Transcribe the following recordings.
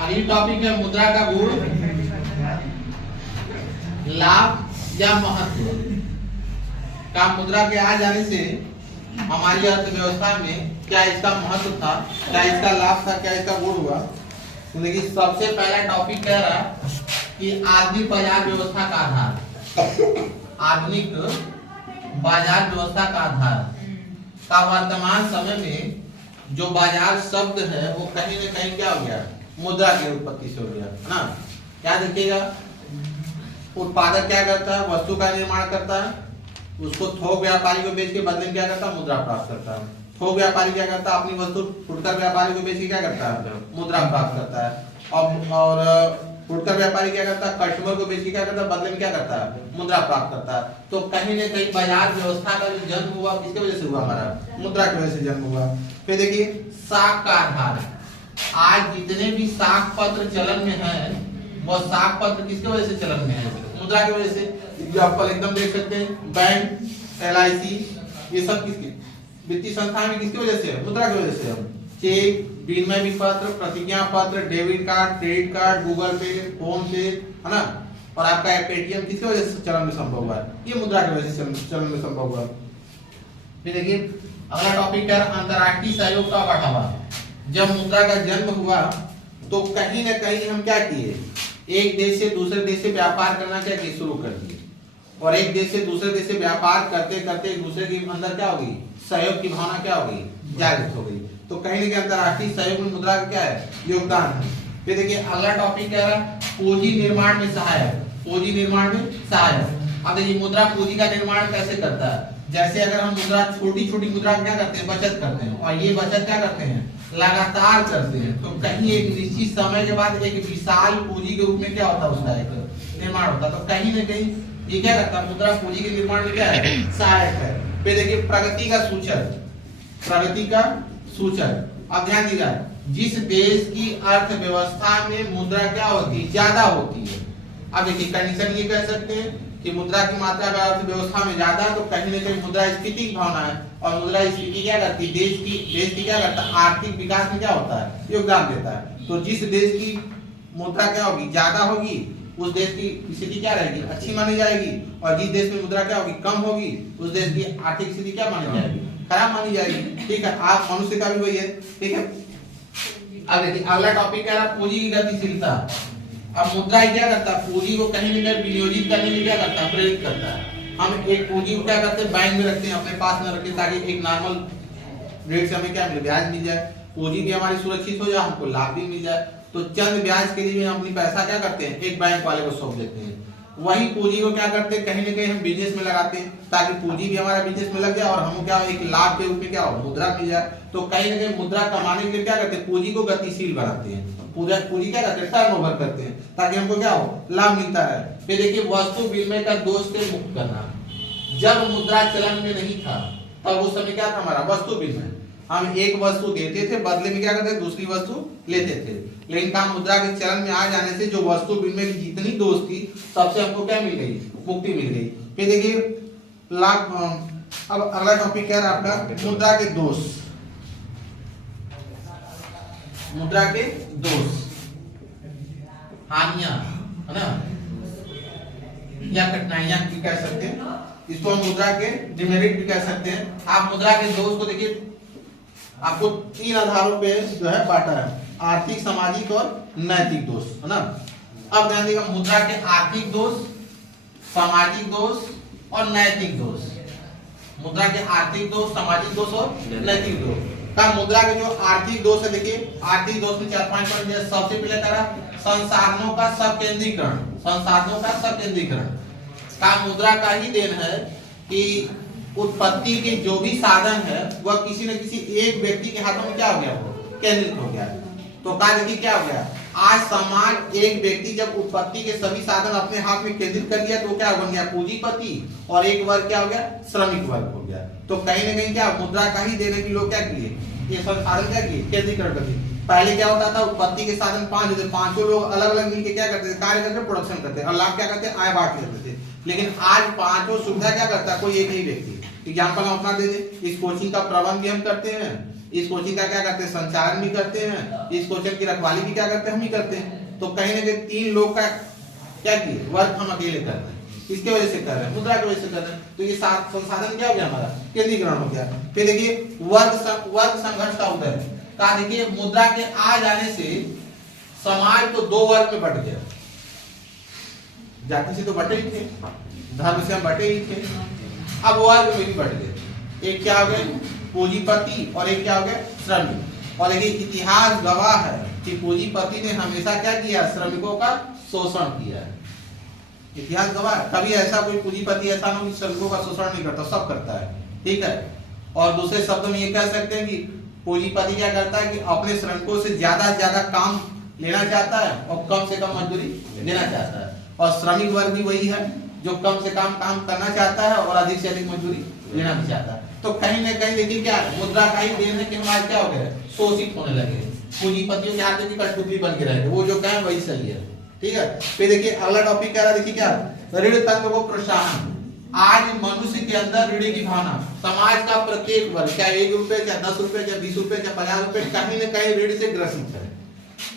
अगली टॉपिक है मुद्रा का गुण, लाभ या महत्व। का मुद्रा के आ जाने से हमारी अर्थव्यवस्था में क्या इसका महत्व था, क्या इसका लाभ था, क्या इसका गुण हुआ। तो देखिए सबसे पहला टॉपिक कह रहा कि आधुनिक बाजार व्यवस्था का आधार, आधुनिक बाजार व्यवस्था का आधार का वर्तमान समय में जो बाजार शब्द है वो कहीं न कहीं क्या हो गया, मुद्रा की उत्पत्ति से हो गया, है ना। क्या देखिएगा, उत्पादक क्या करता है, वस्तु का निर्माण करता है, उसको थोक व्यापारी को बेच के बदले में क्या करता है, मुद्रा प्राप्त करता है। थोक व्यापारी क्या करता है, अपनी वस्तु फुटकर व्यापारी को बेच के क्या करता है, मुद्रा प्राप्त करता है। और फुटकर व्यापारी क्या करता है, कस्टमर को बेच के क्या करता है, बदले में क्या करता है, मुद्रा प्राप्त करता है। तो कहीं न कहीं बाजार व्यवस्था का जो जन्म हुआ किसके वजह से हुआ, हमारा मुद्रा की वजह से जन्म हुआ। फिर देखिए साख का आधार, आज जितने भी साख पत्र चलन में है वो साख पत्र किसके वजह से चलन में है, मुद्रा की वजह से। जो आप एकदम देख सकते हैं बैंक, LIC, ये सब किसकी वित्तीय संस्थान में किसकी वजह से है, मुद्रा की वजह से। हम चेक, विनिमय पत्र, प्रतिज्ञा पत्र, debit card, credit card, Google पे, फोन पे, है ना, और आपका पेटीएम किसकी वजह से चलन में संभव हुआ है, ये मुद्रा की वजह से चलन में संभव हुआ। फिर देखिए अगला टॉपिक है अंतर्राष्ट्रीय सहयोग का बढ़ावा। जब मुद्रा का जन्म हुआ तो कहीं न कहीं हम क्या किए, एक देश से दूसरे देश से व्यापार करना क्या किए, शुरू कर दिए। और एक देश से दूसरे देश से व्यापार करते करते एक दूसरे के अंदर क्या होगी, सहयोग की भावना क्या हो गई, जागृत हो गई। तो कहीं न कहीं अंतर्राष्ट्रीय सहयोग में मुद्रा का क्या है, योगदान है। फिर देखिए अगला टॉपिक क्या है, पूंजी निर्माण में सहायक, पूंजी निर्माण में सहायक। अब देखिए मुद्रा पूंजी का निर्माण कैसे करता है, जैसे अगर हम मुद्रा छोटी छोटी मुद्रा क्या करते हैं, बचत करते हैं, और ये बचत क्या करते हैं, लगातार करते हैं, तो कहीं एक निश्चित समय के बाद एक विशाल पूंजी के रूप में क्या होता है, उसका एक निर्माण होता है। तो कहीं न कहीं ये क्या करता है, मुद्रा पूंजी के निर्माण में क्या है, सहायक है। फिर देखिए प्रगति का सूचक, प्रगति का सूचक। अब ध्यान दीजिए, जिस देश की अर्थव्यवस्था में मुद्रा क्या होती है, ज्यादा होती है। अब देखिए कंडीशन ये कह सकते हैं कि मुद्रा की मात्रा अगर अर्थव्यवस्था में ज्यादा है तो कहीं न कहीं मुद्रास्फीति की भावना है, और मुद्रास्फीति क्या करती है, देश की क्या करता है, आर्थिक विकास में क्या होता है, योगदान देता है। तो जिस देश की मुद्रा क्या होगी, ज्यादा होगी, उस देश की स्थिति क्या रहेगी, अच्छी मानी जाएगी। और जिस देश में मुद्रा क्या होगी, कम होगी, उस देश की आर्थिक स्थिति क्या मानी जाएगी, खराब मानी जाएगी। ठीक है, आप मनुष्य का भी वही है। ठीक है, अब देखिए अगला टॉपिक है पूंजी की गतिशीलता। अब मुद्रा क्या करता है, पूंजी को कहीं न कहीं विनियोजित करने में क्या करता है, प्रेरित करता है। हम एक पूंजी को क्या करते हैं, बैंक में रखते हैं, अपने पास में रखते हैं, ताकि एक नॉर्मल रेट से हमें क्या मिले, ब्याज मिल जाए, पूंजी भी हमारी सुरक्षित हो जाए, हमको लाभ भी मिल जाए। तो चंद ब्याज के लिए हम अपनी पैसा क्या करते हैं, एक बैंक वाले को सौंप देते हैं। वही पूंजी को क्या करते हैं, कहीं न कहीं हम बिजनेस में लगाते हैं, ताकि पूंजी भी हमारा बिजनेस में लग जाए और हमको क्या एक लाभ के रूप में क्या हो, मुद्रा मिल जाए। तो कहीं न कहीं मुद्रा कमाने के लिए क्या करते हैं, पूंजी को गतिशील बनाते हैं, पूंजी क्या करते हैं, टर्नओवर करते हैं, ताकि हमको क्या हो, लाभ मिलता है। फिर देखिए वस्तु विनिमय का दोष से मुक्त करना। जब मुद्रा चलन में नहीं था तब उस समय क्या था हमारा, वस्तु विनिमय। हम एक वस्तु देते थे, बदले में क्या करते थे, दूसरी वस्तु लेते थे। लेकिन काम मुद्रा के चलन में आ जाने से जो वस्तु विनिमय की जितनी दोष थी सबसे हमको क्या मिल गई, मुक्ति मिल गई। फिर देखिए लाभ। अब अगला टॉपिक क्या है आपका, मुद्रा के दोष। मुद्रा के दोष, हानियां, है ना, या कठिनाइयां भी कह सकते हैं, इसको हम मुद्रा के डिमेरिट भी कह सकते हैं। आप मुद्रा के दोष को देखिए, आपको 3 आधारों पे जो है बांटा है, आर्थिक, सामाजिक और नैतिक दोष, है ना। अब ध्यान दीजिएगा, मुद्रा के आर्थिक दोष, सामाजिक दोष और नैतिक दोष। मुद्रा के आर्थिक दोष, सामाजिक दोष और नैतिक दोष का। मुद्रा के जो आर्थिक दोष है, देखिए आर्थिक दोष में 4-5 पॉइंट। सबसे पहले करा संसाधनों का सबकेंद्रीकरण, संसाधनों का सबकेंद्रीकरण का मुद्रा का ही देन है कि उत्पत्ति के जो भी साधन है वह किसी न किसी एक व्यक्ति के हाथों में क्या हो गया, वो केंद्रित हो गया। तो कार्य की क्या हो गया, आज समाज एक व्यक्ति जब उत्पत्ति के सभी साधन अपने हाथ में केंद्रित कर लिया तो क्या बन गया, पूंजीपति, और एक वर्ग क्या हो गया, श्रमिक वर्ग हो गया। तो कहीं न कहीं क्या मुद्रा का ही देने की लोग क्या किए, ये संसाधन क्या किए, केंद्रीकरण कर दिए। पहले क्या होता था, उत्पत्ति के साधन 5 थे, पांचों लोग अलग अलग मिलकर क्या करते थे, कार्य करके प्रोडक्शन करते और लाभ क्या करते, आय बांट लेते थे। लेकिन आज पांचों सुविधा क्या करता है, कोई एक ही व्यक्ति। एग्जाम्पल हम अपना दे दें, इस कोचिंग का प्रबंध भी हम करते हैं, इस कोचिंग का क्या करते हैं, संचालन भी करते हैं, इस कोचिंग की रखवाली भी क्या करते हैं, हम ही करते हैं। तो कहीं ना कहीं 3 लोग का क्या किए, वर्क हम अकेले कर रहे हैं। किसके वजह से कर रहे हैं, मुद्रा की वजह से कर रहे हैं। तो ये संसाधन क्या हो गया, हमारा केंद्रीकरण हो गया। फिर देखिए वर्ग संघर्ष का उदय का, देखिए मुद्रा के आ जाने से समाज तो 2 वर्ग में बट गया। जाति से तो बटे ही थे, धर्म से हम बटे ही थे, अब वर्ग में भी बट गए। एक क्या हो गए, पूंजीपति, और एक क्या हो गया, श्रमिक। और देखिए इतिहास गवाह है कि पूंजीपति ने हमेशा क्या किया, श्रमिकों का शोषण किया है। इतिहास गवाह है, कभी ऐसा कोई पूंजीपति ऐसा ना श्रमिकों का शोषण नहीं करता, सब करता है, ठीक है। और दूसरे शब्दों में ये कह सकते हैं कि पूंजीपति क्या करता है कि अपने श्रमिकों से ज्यादा काम लेना चाहता है और कम से कम मजदूरी देना चाहता है। और श्रमिक वर्ग भी वही है जो कम से कम काम करना चाहता है और अधिक से अधिक मजदूरी लेना भी चाहता है। तो कहीं ना कहीं देखिए क्या मुद्रा का ही देन है कि हमारे क्या हो गए, शोषित होने लगे, पूंजीपतियों के हाथ में कठपुतली बन के रहे, वो जो कहें वही सही है, ठीक है। फिर देखिए अगला टॉपिक क्या रहा, देखिए क्या, ऋण तंत्र को प्रोत्साहन। आज मनुष्य के अंदर ऋण की भावना, समाज का प्रत्येक वर्ग, चाहे 1 रुपए, चाहे 10 रुपए, चाहे 20 रुपए, चाहे 50 रुपए, कहीं ना कहीं ऋण से ग्रसित है।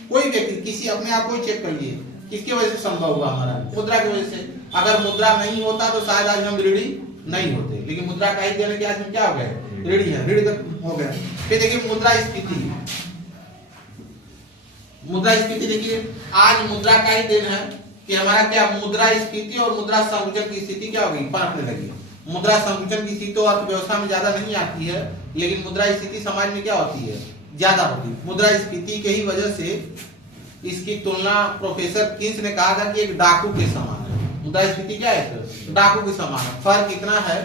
कोई व्यक्ति, किसी अपने आप को चेक करिए, किसकी वजह से संभव हुआ, हमारा मुद्रा की वजह से। अगर मुद्रा नहीं होता तो शायद आज हम ऋणी नहीं होते, लेकिन मुद्रा का ही देने के आज हम क्या हो गए, ऋणी है, ऋण हो गए। फिर देखिए मुद्रास्फीति, मुद्रास्फीति देखिए आज मुद्रा का ही देन है कि हमारा क्या मुद्रास्फीति और मुद्रा संकुचन की स्थिति क्या हो गई, पनपने लगी। मुद्रा संकुचन की स्थिति तो अर्थव्यवस्था में ज्यादा नहीं आती है, लेकिन मुद्रास्फीति समाज में क्या होती है, ज्यादा होती है। मुद्रास्फीति के ही वजह से इसकी तुलना प्रोफेसर किन्स ने कहा था कि एक डाकू के समान है। मुद्रास्फीति क्या है, डाकू के समान है। फर्क इतना है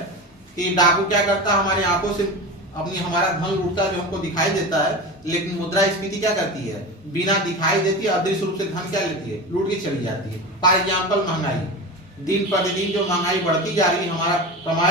कि डाकू क्या करता है, हमारी आंखों से अपनी हमारा धन लूटता है जो हमको दिखाई देता है, लेकिन मुद्रास्फीति क्या करती है, बिना दिखाई देती अदृश्य रूप से धन क्या लेती है, लूट के चली जाती है। फॉर एग्जाम्पल महंगाई, दिन प्रतिदिन जो महंगाई बढ़ती जा रही है, हमारा कमाई